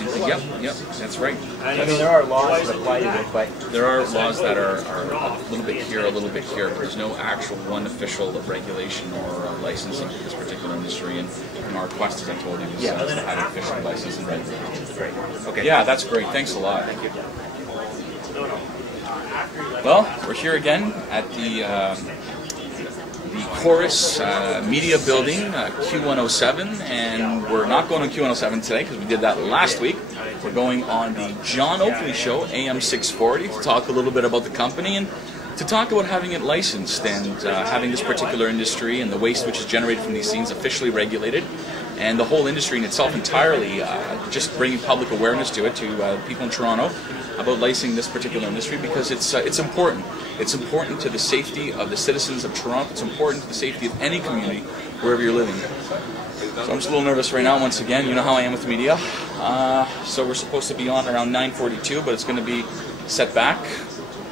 Yep, that's right. I mean, there are laws that apply to it, but There are laws that are a little bit here, a little bit here. There's no actual one official regulation or licensing for this particular industry, and our quest, as I told you, is to have an official license and regulation. great. Okay. Yeah, that's great. Thanks a lot. Thank you. Well, we're here again at the Chorus Media Building, Q107, and we're not going on Q107 today because we did that last week. We're going on the John Oakley Show, AM 640, to talk a little bit about the company and to talk about having it licensed and having this particular industry and the waste which is generated from these scenes officially regulated, and the whole industry in itself entirely, just bringing public awareness to it, to people in Toronto, about licensing this particular industry, because it's important. It's important to the safety of the citizens of Toronto. It's important to the safety of any community, wherever you're living. So I'm just a little nervous right now, once again. You know how I am with media. So we're supposed to be on around 9:42, but it's going to be set back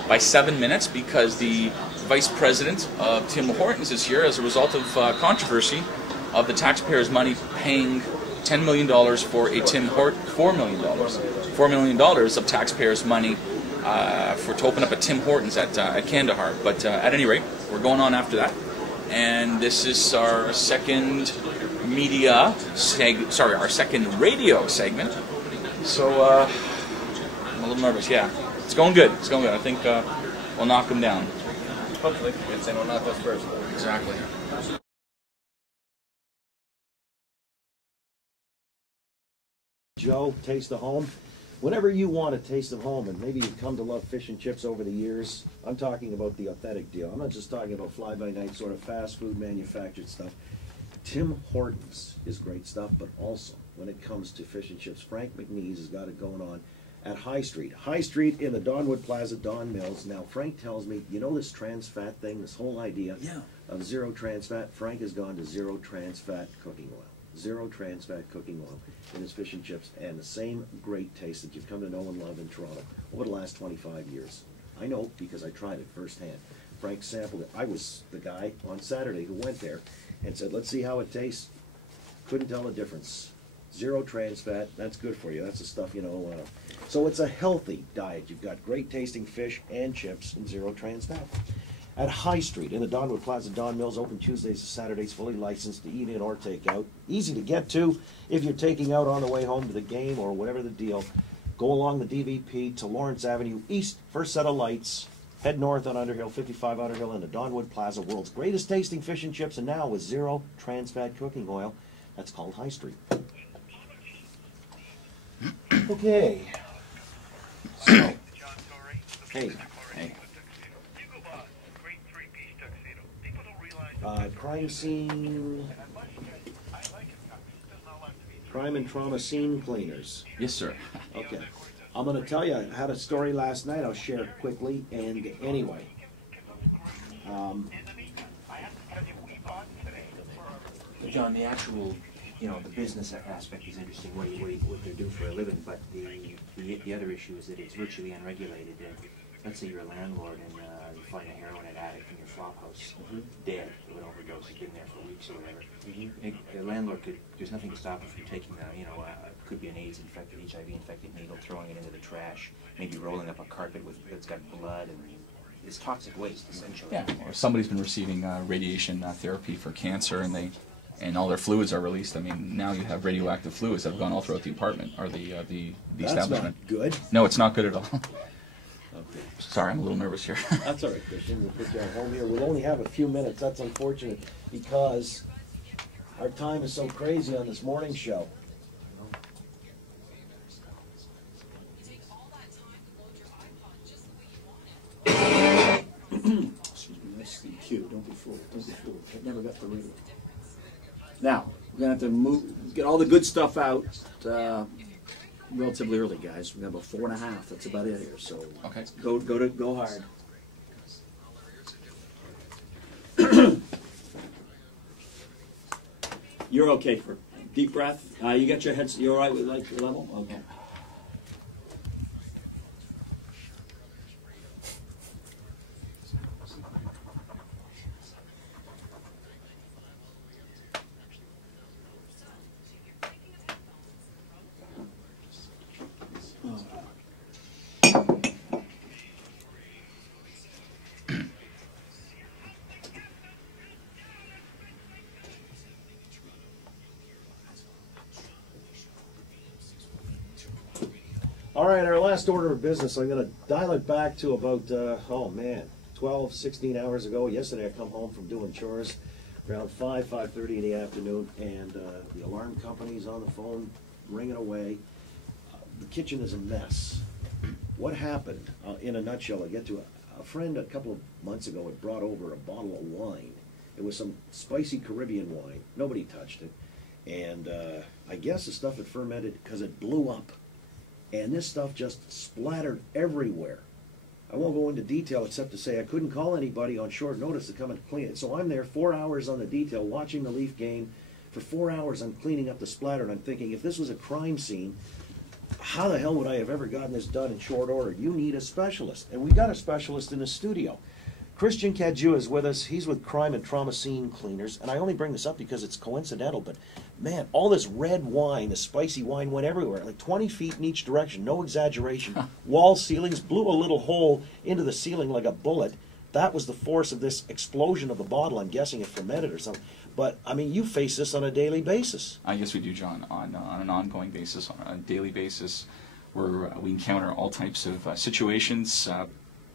by 7 minutes because the Vice President of Tim Hortons is here as a result of controversy of the taxpayers' money paying $10 million for a Tim Hortons, $4 million of taxpayers' money to open up a Tim Hortons at Kandahar. But at any rate, we're going on after that. And this is our second our second radio segment. So I'm a little nervous. Yeah, it's going good. It's going good. I think we'll knock them down. Hopefully, it's will knock us first. Exactly. Joe, Taste of Home. Whenever you want a taste of home, and maybe you've come to love fish and chips over the years, I'm talking about the authentic deal. I'm not just talking about fly-by-night sort of fast food manufactured stuff. Tim Hortons is great stuff, but also when it comes to fish and chips, Frank McNeese has got it going on at High Street. High Street in the Donwood Plaza, Don Mills. Now, Frank tells me, you know this trans fat thing, this whole idea of zero trans fat? Frank has gone to zero trans fat cooking oil. Zero trans fat cooking oil in his fish and chips, and the same great taste that you've come to know and love in Toronto over the last 25 years. I know because I tried it firsthand. Frank sampled it. I was the guy on Saturday who went there and said, let's see how it tastes. Couldn't tell the difference. Zero trans fat, that's good for you. That's the stuff you know. So it's a healthy diet. You've got great tasting fish and chips and zero trans fat. At High Street in the Donwood Plaza, Don Mills, open Tuesdays to Saturdays, fully licensed to eat in or take out. Easy to get to if you're taking out on the way home to the game or whatever the deal. Go along the DVP to Lawrence Avenue East, first set of lights. Head north on Underhill, 55 Underhill in the Donwood Plaza. World's greatest tasting fish and chips, and now with zero trans fat cooking oil. That's called High Street. Okay. So, hey. Crime scene, crime and trauma scene cleaners. Yes, sir. Okay. I'm going to tell you, I had a story last night. I'll share it quickly. And anyway, John, the actual, the business aspect is interesting, what they do for a living, but the other issue is that it's virtually unregulated. Let's say you're a landlord and you find a heroin addict in your flop house, dead of an overdose, he's been there for weeks or whatever. A landlord there's nothing to stop him from taking could be an AIDS infected, HIV infected needle, throwing it into the trash, maybe rolling up a carpet that's got blood, and it's toxic waste essentially. Yeah, or somebody's been receiving radiation therapy for cancer, and all their fluids are released. I mean, now you have radioactive fluids that have gone all throughout the apartment or the establishment. That's not good. No, it's not good at all. Okay. Sorry, I'm a little nervous here. That's all right, Christian. We'll put you on home here. We'll only have a few minutes. That's unfortunate because our time is so crazy on this morning show. Excuse me, that's the cue. Don't be fooled. Don't be fooled. I never got the radio. Now, we're going to have to get all the good stuff out relatively early, guys. We've got about 4.5. That's about it here. So Okay. Go hard. You're okay for deep breath. You got your head. You're all right with your level. Okay. All right, our last order of business, I'm going to dial it back to about, 12, 16 hours ago. Yesterday I come home from doing chores around 5:30 in the afternoon, and the alarm company's on the phone ringing away. The kitchen is a mess. What happened? In a nutshell, I get to a friend a couple of months ago had brought over a bottle of wine. It was some spicy Caribbean wine. Nobody touched it. And I guess the stuff had fermented because it blew up. And this stuff just splattered everywhere. I won't go into detail except to say I couldn't call anybody on short notice to come and clean it. So I'm there 4 hours on the detail watching the Leaf game. For 4 hours I'm cleaning up the splatter, and I'm thinking, if this was a crime scene, how the hell would I have ever gotten this done in short order? You need a specialist. And we got a specialist in the studio. Christian Cadieux is with us. He's with Crime and Trauma Scene Cleaners. And I only bring this up because it's coincidental, but man, all this red wine, the spicy wine, went everywhere, like 20 feet in each direction, no exaggeration. Wall ceilings, blew a little hole into the ceiling like a bullet. That was the force of this explosion of the bottle. I'm guessing it fermented or something. But, I mean, you face this on a daily basis. Yes, we do, John, on an ongoing basis, on a daily basis, where we encounter all types of situations,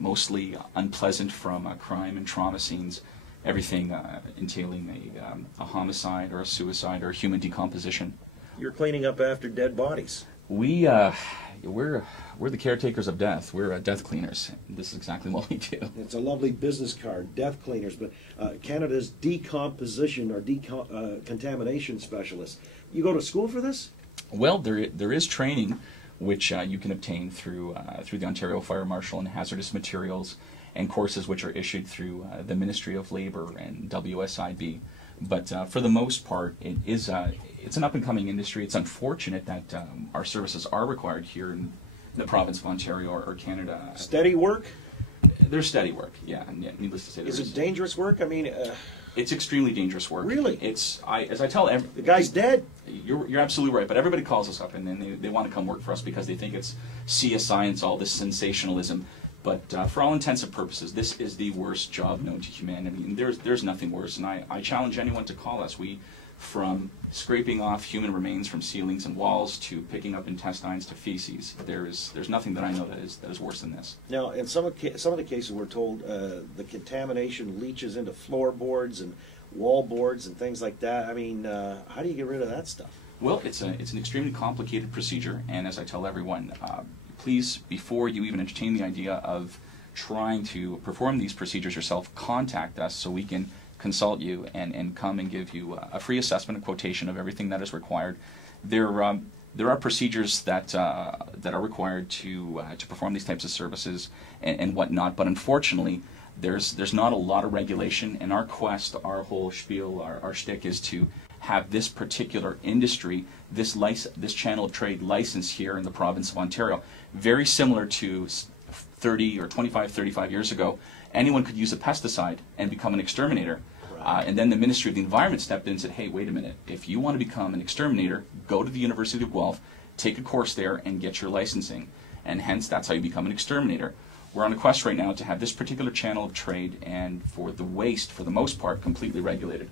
mostly unpleasant, from crime and trauma scenes, everything entailing a homicide or a suicide or human decomposition. You're cleaning up after dead bodies. We're the caretakers of death. We're death cleaners. This is exactly what we do. It's a lovely business card, death cleaners, but Canada's decomposition or contamination specialist. You go to school for this? Well, there is training which you can obtain through the Ontario Fire Marshal and Hazardous Materials, and courses which are issued through the Ministry of Labour and WSIB. But for the most part, it's an up-and-coming industry. It's unfortunate that our services are required here in the province of Ontario or Canada. Steady work? There's steady work, yeah. Needless to say, Is it dangerous work? I mean, it's extremely dangerous work. Really? As I tell the guy's dead. You're absolutely right. But everybody calls us up and then they want to come work for us because they think it's CSI and it's all this sensationalism. But for all intents and purposes, this is the worst job known to humanity. And there's nothing worse. And I challenge anyone to call us. From scraping off human remains from ceilings and walls to picking up intestines to feces, there's nothing that I know that is worse than this. Now, in some of the cases, we're told the contamination leaches into floorboards and wall boards and things like that. I mean, how do you get rid of that stuff? Well, it's an extremely complicated procedure, and as I tell everyone, please, before you even entertain the idea of trying to perform these procedures yourself, contact us so we can consult you and come and give you a free assessment and quotation of everything that is required. There are procedures that are required to perform these types of services and whatnot, but unfortunately, there's not a lot of regulation. And our quest, our whole spiel, our shtick is to have this particular industry, this channel of trade licensed here in the province of Ontario, very similar to 30 or 25, 35 years ago. Anyone could use a pesticide and become an exterminator. And then the Ministry of the Environment stepped in and said, hey, wait a minute, if you want to become an exterminator, go to the University of Guelph, take a course there, and get your licensing. And hence, that's how you become an exterminator. We're on a quest right now to have this particular channel of trade, and for the waste, for the most part, completely regulated.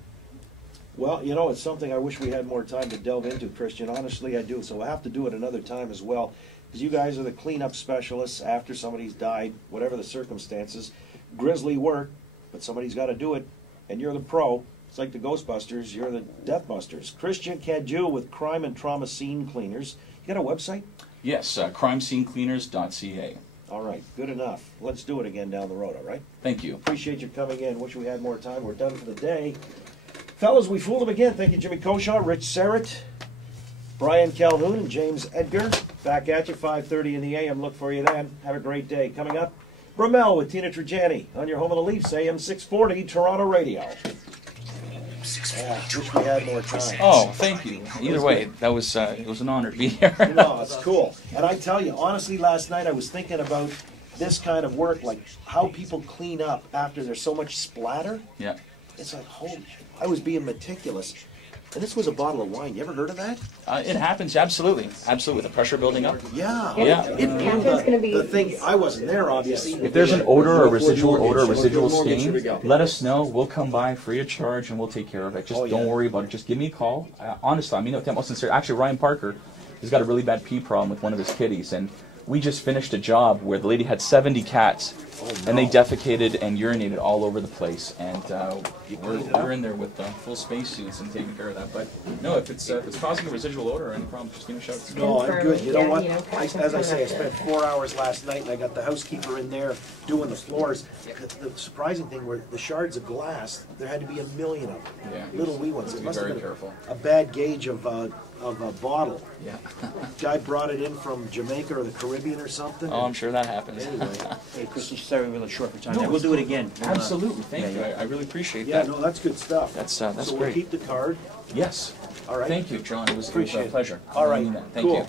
Well, you know, it's something I wish we had more time to delve into, Christian. Honestly, I do. So we'll have to do it another time as well. Because you guys are the cleanup specialists after somebody's died, whatever the circumstances. Grisly work, but somebody's got to do it. And you're the pro. It's like the Ghostbusters. You're the Deathbusters. Christian Cadieux with Crime and Trauma Scene Cleaners. You got a website? Yes, crimescenecleaners.ca. All right, good enough. Let's do it again down the road, all right? Thank you. Appreciate you coming in. Wish we had more time. We're done for the day. Fellas, we fooled them again. Thank you, Jimmy Koshaw, Rich Serrett, Brian Calhoun, and James Edgar. Back at you, 5:30 in the AM. Look for you then. Have a great day. Coming up, Bromell with Tina Trajani on your home of the Leafs, AM 640, Toronto Radio. Yeah, wish we had more time. Oh, thank you. Either way, that was it was an honor to be here. No, it's cool. And I tell you, honestly, last night I was thinking about this kind of work, like how people clean up after there's so much splatter. Yeah. It's like, holy, I was being meticulous. And this was a bottle of wine. You ever heard of that? It happens, absolutely. Absolutely. The pressure building up. Yeah. Yeah. It blew the thing. I wasn't there, obviously. If there's an odor or residual stain, let us know. We'll come by free of charge and we'll take care of it. Just don't worry about it. Just give me a call. Honestly, I mean, I'm most sincere. Actually, Ryan Parker has got a really bad pee problem with one of his kitties, and we just finished a job where the lady had 70 cats, and they defecated and urinated all over the place. And we're in there with full spacesuits and taking care of that. But no, if it's causing a residual odor or any problem, just give me a shout. No, I'm good. You know Yeah, what? you know, As I say, I spent 4 hours last night, and I got the housekeeper in there doing the floors. The surprising thing were the shards of glass. There had to be a million of them, Yeah. little wee ones. It Be must have very been careful. a bad gauge of a bottle. Yeah. Guy brought it in from Jamaica or the Caribbean or something. Oh, I'm sure that happens. Anyway, Hey, Christian, sorry we're really short for time. No, We'll do it again. We'll, Absolutely, thank yeah, you. yeah. I really appreciate yeah, that. no, that's good stuff. That's So we'll great. keep the card. Yes. All right. Thank you, John. It was a Appreciate it. pleasure. All I right. mean that. Thank Cool. you.